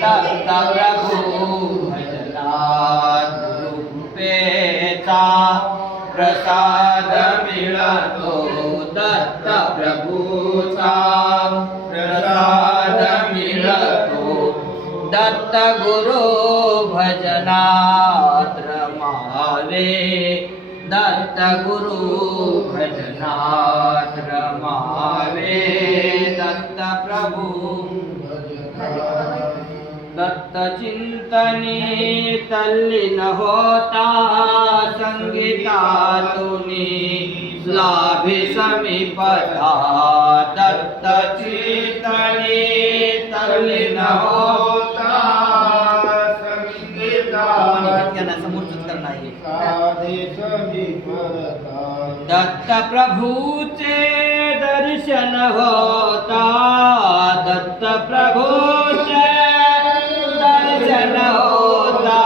दत्त प्रभू भजनात गुरुकृपेचा प्रसाद मिळतो दत्त प्रभूचा प्रसाद मिळतो दत्त गुरु भजनात रमावे दत्त गुरु भजनात रमावे दत्त प्रभू दत्त चिंतनी तल्लीन होता संगीतातुनी लाभे समीपता दत्त चिंतनी तल्लीन होता दत्त प्रभूचे दर्शन होता दत्त प्रभूचे दर्शन होता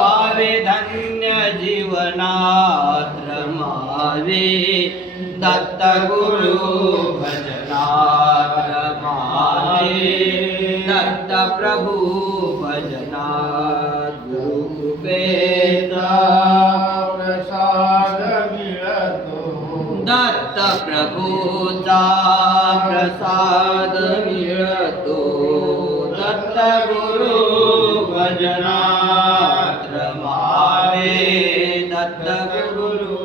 वावे धन्य जीवनात रमावे दत्त गुरु भजनात रमावे दत्त प्रभू भजनात गुरु कृपेचा प्रसाद मिळतो दत्त प्रभूचा प्रसाद मिळतो दत्त गुरु भजनात रमावे दत्त गुरु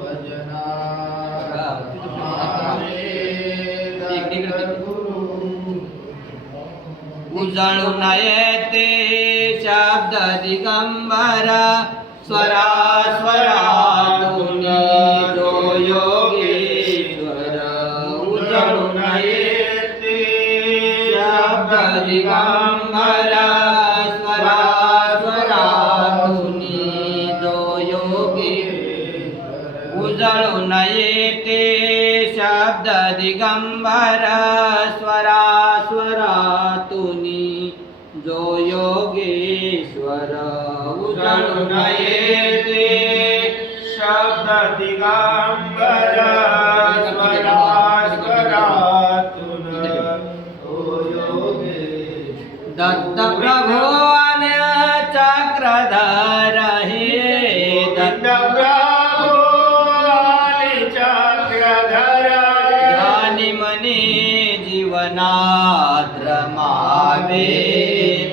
भजनात रमावे उजळू नये ते शब्द दिगंबर स्वरा स्वरातून जो योगेश्वर उजळू नये ते शब्द दिगंबर स्वरा स्वरातून जो योगेश्वर उजळू नये ते शब्द दिगंबर स्वरा स्वरातून जो योगेश्वर उजळू नये ते शब्द दिगंबर स्वरा स्वरातून जो योगेश्वर दत्त प्रभू चक्रधर हे दत्त प्रभू चक्रधर ज्ञानी मनी जीवनात रमावे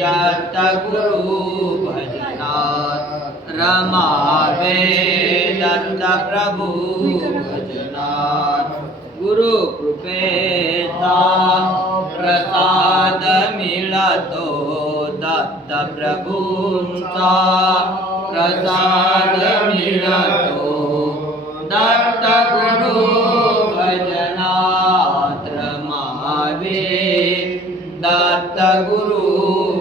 दत्त गुरु भजनात रमावे दत्त प्रभू भजनात गुरु कृपेचा प्रसाद मिळतो दत्त प्रभूंचा प्रसाद मिळतो दत्त गुरु भजनात रमावे दत्त गुरु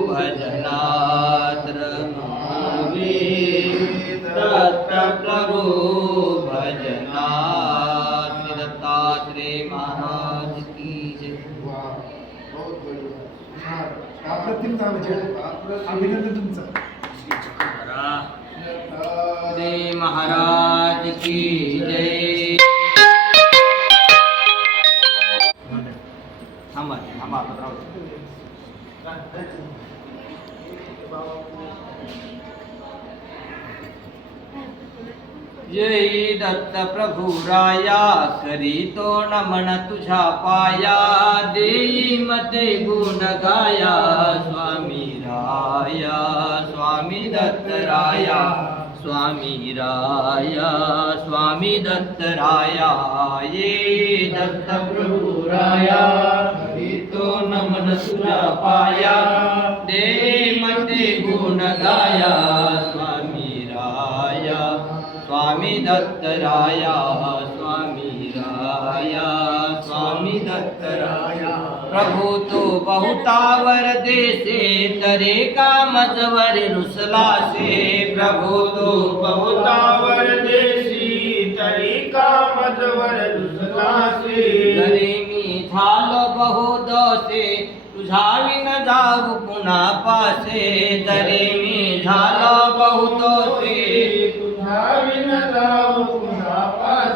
भजनात रमावे दत्त प्रभु भजनात दत्तात्रेय महाराज की जय। अप्रतिम अभिनंदन तुमचं श्री महाराज की जय। थांबा थांबा जय दत्त प्रभु राया करीतो नमन तुझा पाया देई मते गुण गाया स्वामी राया स्वामी दत्त राया स्वामी राया स्वामी दत्त राया ये दत्त प्रभु राया करीतो नमन तुझा पाया देई मते गुण गाया स्वामी राया स्वामी दत्त राया स्वामी राया स्वामी दत्त राया प्रभु तो बहुतावर देसे तरे कामजवर रुसला से प्रभु तो बहुतावर देसी तरी कामजवर रुसला से तरी मी झालो बहुदोसे तुझा विन जाऊ पुन्हा पासे तरी मी झालो बहुदोसे तुझा विन जाऊ पुन्हा पासे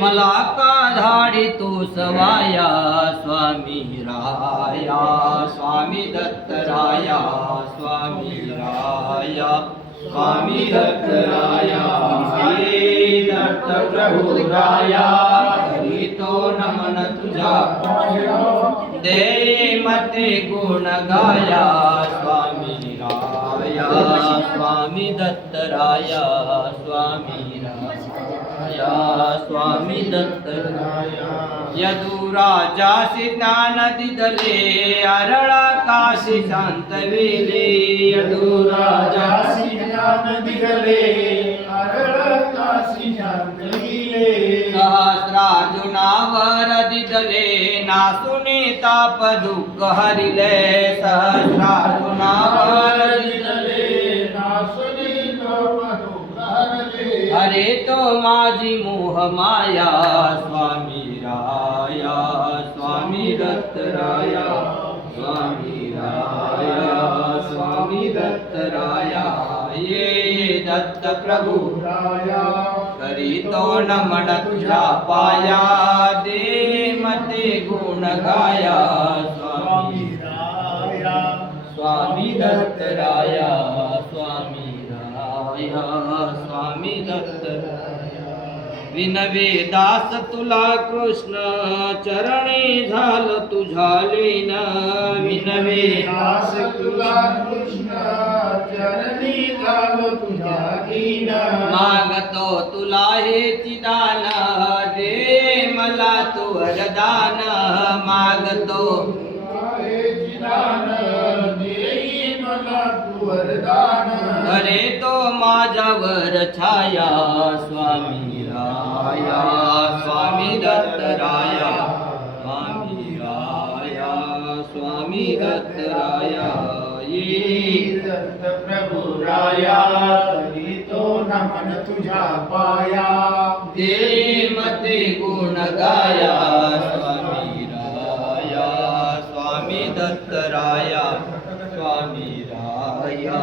मला का धाडी तो सवाया स्वामी राया स्वामी दत्तराया स्वामी राया स्वामी दत्तराया हे दत्त प्रभू राया करी तो नमन तुझा दे मते गुण गाया स्वामी राया स्वामी दत्तराया स्वामी राया स्वामी दत्तराया यदुराजासी ज्ञान दिदले अरळा काशी शांतविले यदुराजासी ज्ञान दिले अरळ काशी शांतविले सहस्रार्जुनावर दिदले नासुने ताप दुःख हरिले सहस्रार्जुनावर दिदले नासुने ताप दुःख हरिले हरे तो माझी मोह माया स्वामी राया स्वामी दत्तराया स्वामी राया स्वामी दत्तराया ये दत्त प्रभू राया करी तो नमन तुझा पाया दे मते गुण गाया स्वामी राया स्वामी दत्तराया स्वामी राया स्वामी दत्तराया विनवे दास तुला कृष्ण चरणी झाल तुझा लीन विनवे दास तुला कृष्ण चरणी झालो तुझ्या दीन मागतो तुला हे चिदान दे मला तू वरदान मागतो हे जिदान देई मला तू वरदान अरे तो माझ्यावर छाया स्वामी राया स्वामी दत्तराया स्वामी राया स्वामी दत्तराया ये दत्त प्रभु राया तरी तो नमन तुझ्या पाया दे मते गुण गाया स्वामी राया स्वामी दत्तराया स्वामी राया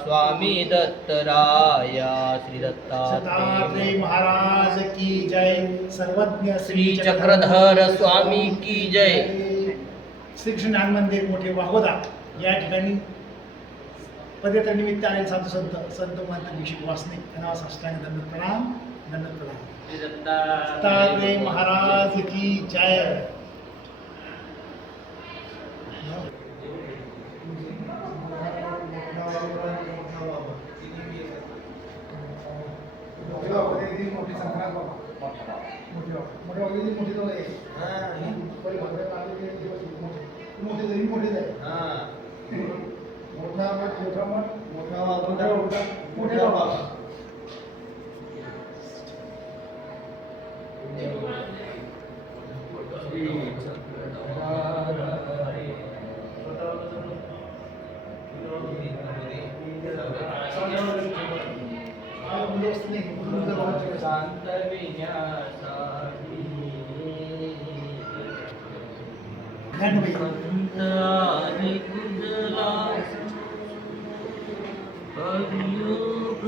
स्वामी दत्तराया श्री दत्तात्रेय दत्तात्रेय महाराज की जय सर्वज्ञ श्री चक्रधर स्वामी की जय श्री कृष्ण ज्ञान मंदिर मोठे वाहोदा या ठिकाणी पदयात्रा निमित्त आलेले साधू संत महंत भिक्षुक वासनिक त्यांना साष्टांग दंडवत प्रणाम दंडवत प्रणाम श्री दत्तात्रेय महाराज की जय मोठी संक्रांत मोठी मोठी मोठी मोठा मठ छोटा मठ मोठा बाबा शांत आणि कुंडला अभियोग